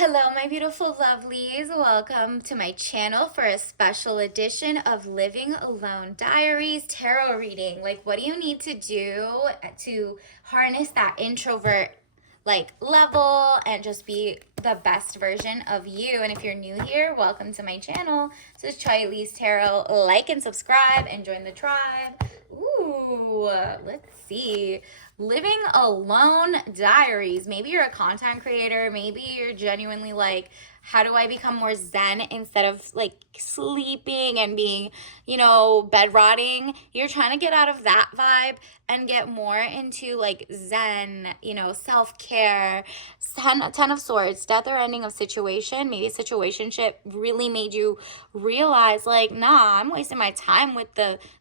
Hello, my beautiful lovelies. Welcome to my channel for a special edition of Living Alone Diaries tarot reading. Like, what do you need to do to harness that introvert level and just be the best version of you? And if you're new here, welcome to my channel. This is Charlie's Tarot. Like and subscribe and join the tribe. Ooh, let's see. Living Alone Diaries. Maybe you're a content creator. Maybe you're genuinely like, how do I become more zen instead of like sleeping and being, bed rotting? You're trying to get out of that vibe and get more into like zen, self care. Ten of Swords, death or ending of situation. Maybe situationship really made you realize like, nah, I'm wasting my time with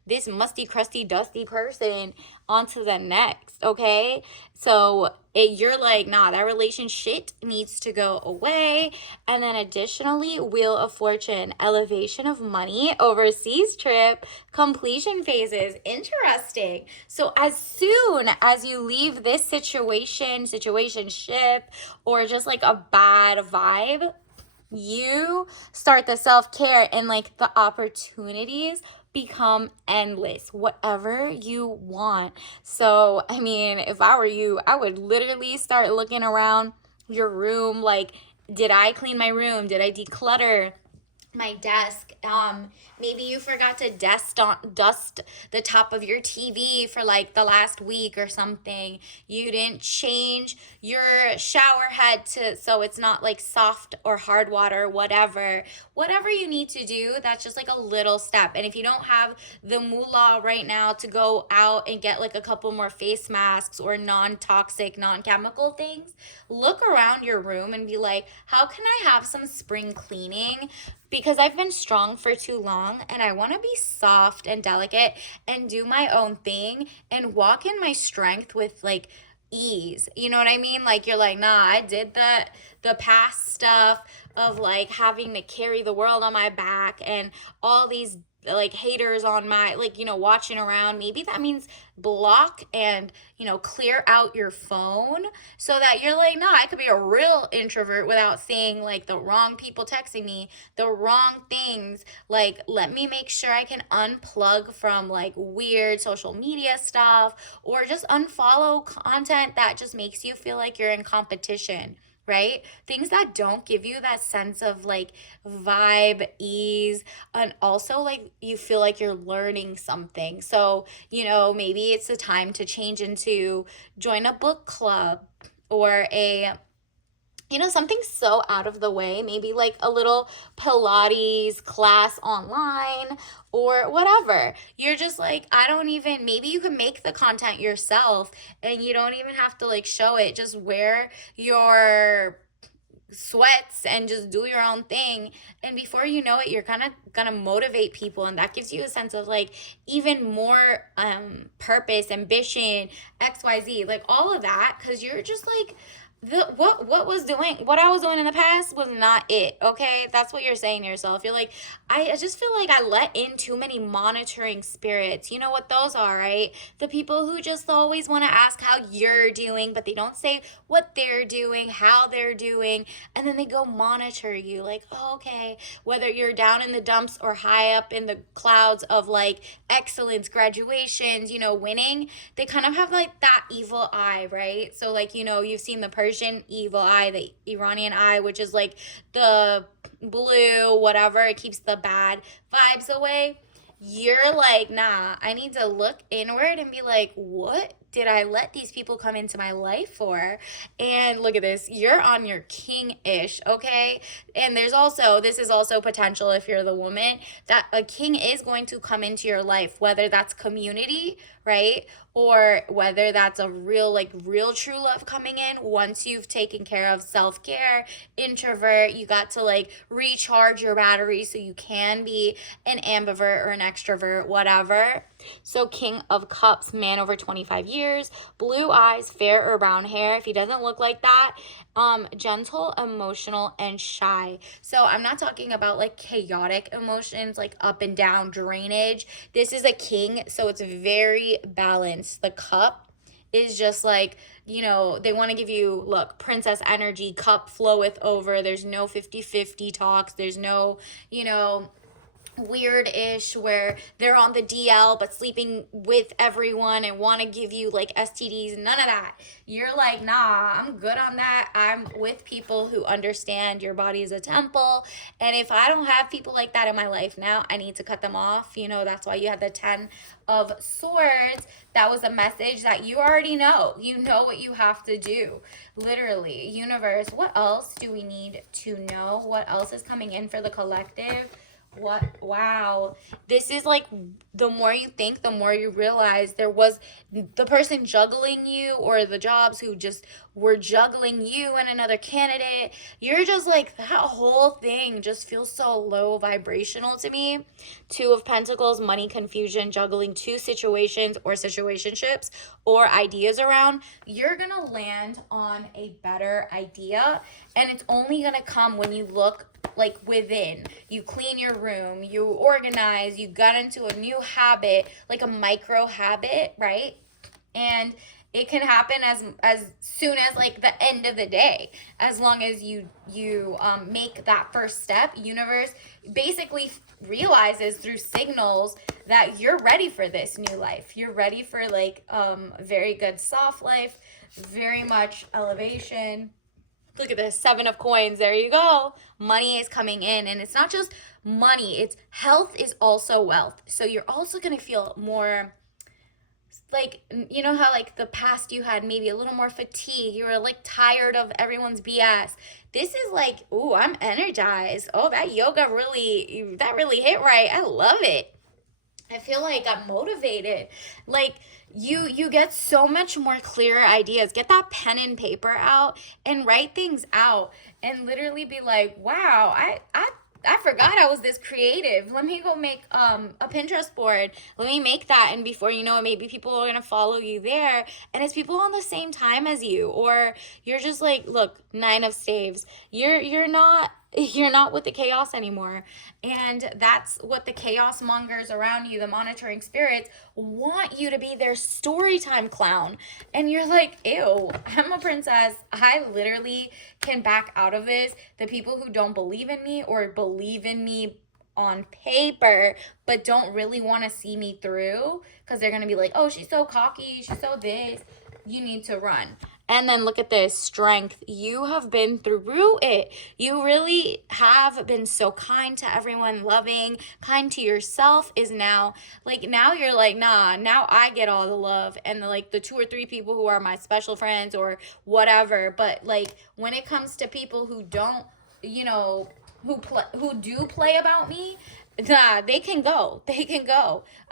this musty, crusty, dusty person. On to the next, okay? So you're like, nah, that relationship needs to go away. And then additionally, Wheel of Fortune, elevation of money, overseas trip, completion phases. Interesting. So as soon as you leave this situationship, or just like a bad vibe, you start the self-care and like the opportunities become endless, whatever you want. So I mean, if I were you, I would literally start looking around your room, like, did I clean my room? Did I declutter my desk? Maybe you forgot to dust the top of your TV for like the last week or something. You didn't change your shower head to so it's not like soft or hard water, whatever you need to do. That's just like a little step. And if you don't have the moolah right now to go out and get like a couple more face masks or non-toxic, non-chemical things, look around your room and be like, how can I have some spring cleaning? Because I've been strong for too long and I want to be soft and delicate and do my own thing and walk in my strength with like ease. You know what I mean? Like, you're like, nah, I did the past stuff of like having to carry the world on my back and all these like haters on my like, watching around. Maybe that means block and clear out your phone so that you're like, no, I could be a real introvert without seeing like the wrong people texting me, the wrong things. Like, let me make sure I can unplug from like weird social media stuff or just unfollow content that just makes you feel like you're in competition, right? Things that don't give you that sense of like vibe, ease, and also like you feel like you're learning something. So, maybe it's the time to change into join a book club or something so out of the way, maybe like a little Pilates class online or whatever. You're just like, I don't even, maybe you can make the content yourself and you don't even have to like show it. Just wear your sweats and just do your own thing, and before you know it, you're kind of gonna motivate people, and that gives you a sense of like even more purpose, ambition, xyz, like all of that, because you're just like what I was doing in the past was not it. Okay, that's what you're saying to yourself. You're like, I just feel like I let in too many monitoring spirits. You know what those are, right? The people who just always want to ask how you're doing, but they don't say what they're doing, how they're doing, and then they go monitor you like, oh, okay, whether you're down in the dumps or high up in the clouds of like excellence, graduations, winning, they kind of have like that evil eye, right? So like, you've seen the Persian evil eye, the Iranian eye, which is like the blue, whatever, it keeps the bad vibes away. You're like, nah, I need to look inward and be like, what did I let these people come into my life for? And look at this, you're on your king-ish, okay? And this is also potential if you're the woman, that a king is going to come into your life, whether that's community, right? Or whether that's a real true love coming in once you've taken care of self-care, introvert, you got to like recharge your battery so you can be an ambivert or an extrovert, whatever. So King of Cups, man over 25 years, blue eyes, fair or brown hair. If he doesn't look like that, gentle, emotional, and shy. So I'm not talking about like chaotic emotions, like up and down drainage. This is a king, so it's very balanced. The cup is just like, they want to give you, look, princess energy, cup floweth over. There's no 50-50 talks. There's no, weird-ish where they're on the DL but sleeping with everyone and want to give you like STDs. None of that. You're like, nah, I'm good on that. I'm with people who understand your body is a temple, and if I don't have people like that in my life now, I need to cut them off. That's why you had the 10 of swords. That was a message that you already know. You know what you have to do. Literally, universe, what else do we need to know? What else is coming in for the collective? What? Wow. This is like, the more you think, the more you realize there was the person juggling you, or the jobs who just were juggling you and another candidate. You're just like, that whole thing just feels so low vibrational to me. 2 of Pentacles, money, confusion, juggling 2 situations or situationships or ideas around. You're going to land on a better idea, and it's only going to come when you look like within. You clean your room, you organize, you got into a new habit, like a micro habit, right? And it can happen as soon as like the end of the day, as long as you make that first step. Universe basically realizes through signals that you're ready for this new life. You're ready for like very good soft life, very much elevation. Look at this, 7 of coins. There you go. Money is coming in, and it's not just money. It's health is also wealth. So you're also going to feel more like, how like the past you had maybe a little more fatigue. You were like tired of everyone's BS. This is like, ooh, I'm energized. Oh, that yoga really hit right. I love it. I feel like I'm motivated. Like, you get so much more clearer ideas. Get that pen and paper out and write things out, and literally be like, wow, I forgot I was this creative. Let me go make a Pinterest board. Let me make that, and before you know it, maybe people are gonna follow you there, and it's people on the same time as you, or you're just like, look, 9 of staves. You're not with the chaos anymore. And that's what the chaos mongers around you, the monitoring spirits, want you to be their story time clown. And you're like, ew, I'm a princess. I literally can back out of this. The people who don't believe in me, or believe in me on paper but don't really want to see me through, because they're going to be like, oh, she's so cocky, she's so this, you need to run. And then look at this, strength. You have been through it. You really have been so kind to everyone, loving, kind to yourself. Is now, like, now you're like, nah, now I get all the love, and the 2 or 3 people who are my special friends or whatever. But like, when it comes to people who don't, who do play about me, nah, they can go.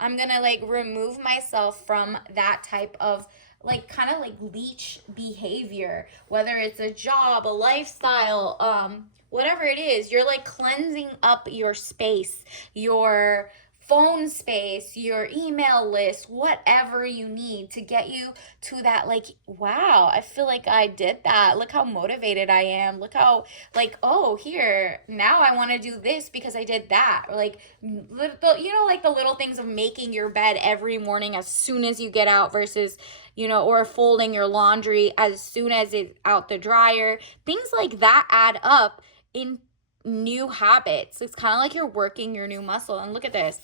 I'm gonna like remove myself from that type of like kind of like leech behavior, whether it's a job, a lifestyle, whatever it is. You're like cleansing up your space, your phone space, your email list, whatever you need to get you to that, like, wow, I feel like I did that. Look how motivated I am. Look how, like, oh, here, now I want to do this because I did that. Or like, like the little things of making your bed every morning as soon as you get out versus, or folding your laundry as soon as it's out the dryer. Things like that add up in new habits. It's kind of like you're working your new muscle. And look at this.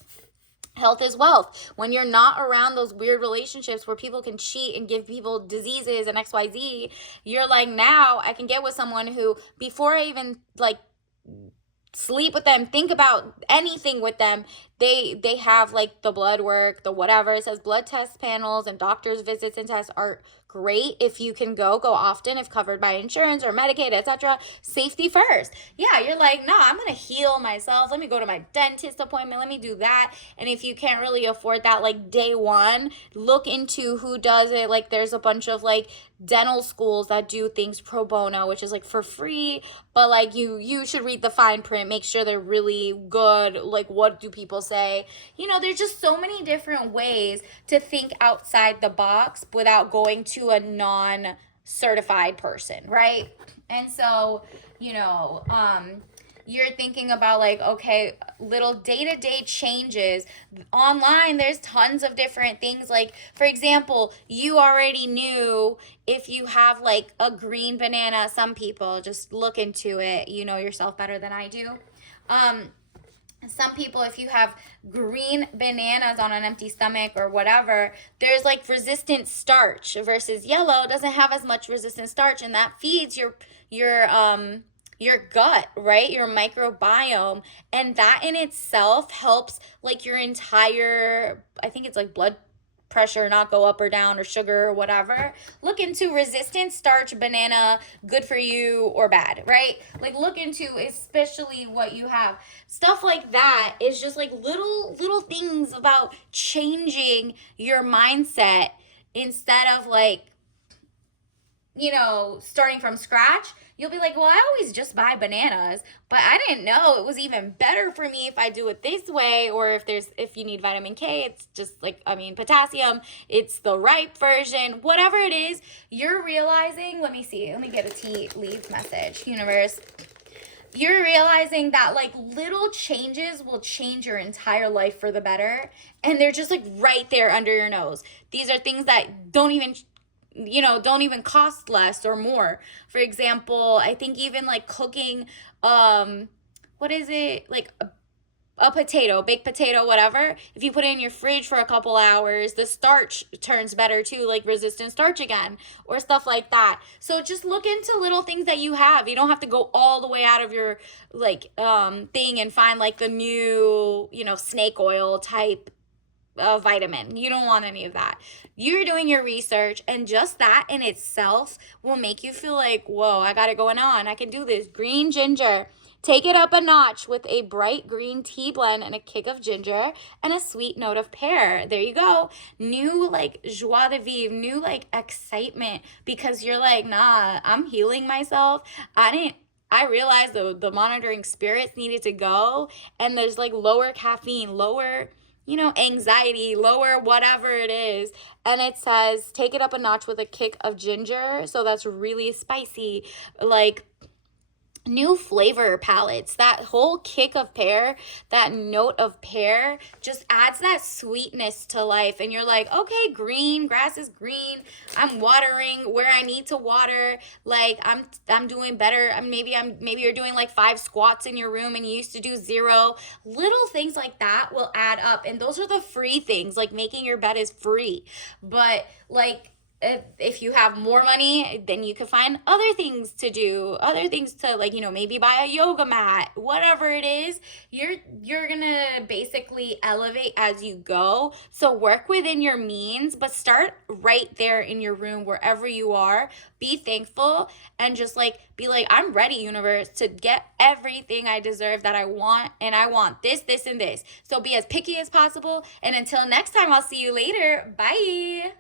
Health is wealth. When you're not around those weird relationships where people can cheat and give people diseases and XYZ, you're like, now I can get with someone who, before I even like sleep with them, think about anything with them, they have like the blood work, the whatever. It says blood test panels and doctor's visits and tests are great if you can go often, if covered by insurance or Medicaid, etc. Safety first. Yeah, you're like, nah, I'm gonna heal myself. Let me go to my dentist appointment. Let me do that. And if you can't really afford that, like day one, look into who does it. Like there's a bunch of like dental schools that do things pro bono, which is like for free, but like you should read the fine print, make sure they're really good. Like, what do people say? There's just so many different ways to think outside the box without going to a non-certified person, right? And so, you're thinking about like, okay, little day-to-day changes. Online, there's tons of different things. Like, for example, you already knew if you have like a green banana, some people just look into it. You know yourself better than I do. Um, some people, if you have green bananas on an empty stomach or whatever, there's like resistant starch versus yellow doesn't have as much resistant starch, and that feeds your gut, right? Your microbiome. And that in itself helps like your entire, I think it's like blood pressure not go up or down, or sugar or whatever. Look into resistant starch banana, good for you or bad, right? Like look into especially what you have. Stuff like that is just like little things about changing your mindset instead of like, starting from scratch. You'll be like, well, I always just buy bananas, but I didn't know it was even better for me if I do it this way. Or if you need vitamin K, it's just like, potassium, it's the ripe version, whatever it is, you're realizing, let me get a tea leaf message, universe. You're realizing that like little changes will change your entire life for the better. And they're just like right there under your nose. These are things that don't even cost less or more. For example, I think even like cooking, what is it? Like a potato, baked potato, whatever. If you put it in your fridge for a couple hours, the starch turns better too, like resistant starch again, or stuff like that. So just look into little things that you have. You don't have to go all the way out of your like thing and find like the new, snake oil type vitamin. You don't want any of that. You're doing your research, and just that in itself will make you feel like, whoa, I got it going on. I can do this. Green ginger. Take it up a notch with a bright green tea blend and a kick of ginger and a sweet note of pear. There you go. New like joie de vivre, new like excitement, because you're like, nah, I'm healing myself. I realized the monitoring spirits needed to go, and there's like lower caffeine, lower anxiety, lower whatever it is. And it says, take it up a notch with a kick of ginger. So that's really spicy, like new flavor palettes. That whole kick of pear, that note of pear just adds that sweetness to life. And you're like, okay, green grass is green. I'm watering where I need to water. Like I'm doing better. Maybe you're doing like 5 squats in your room and you used to do 0. Little things like that will add up. And those are the free things. Like making your bed is free. But like, if you have more money, then you can find other things to do, other things to like, maybe buy a yoga mat, whatever it is. You're gonna basically elevate as you go. So work within your means, but start right there in your room, wherever you are. Be thankful and just like be like, I'm ready, universe, to get everything I deserve that I want, and I want this, this, and this. So be as picky as possible. And until next time, I'll see you later. Bye.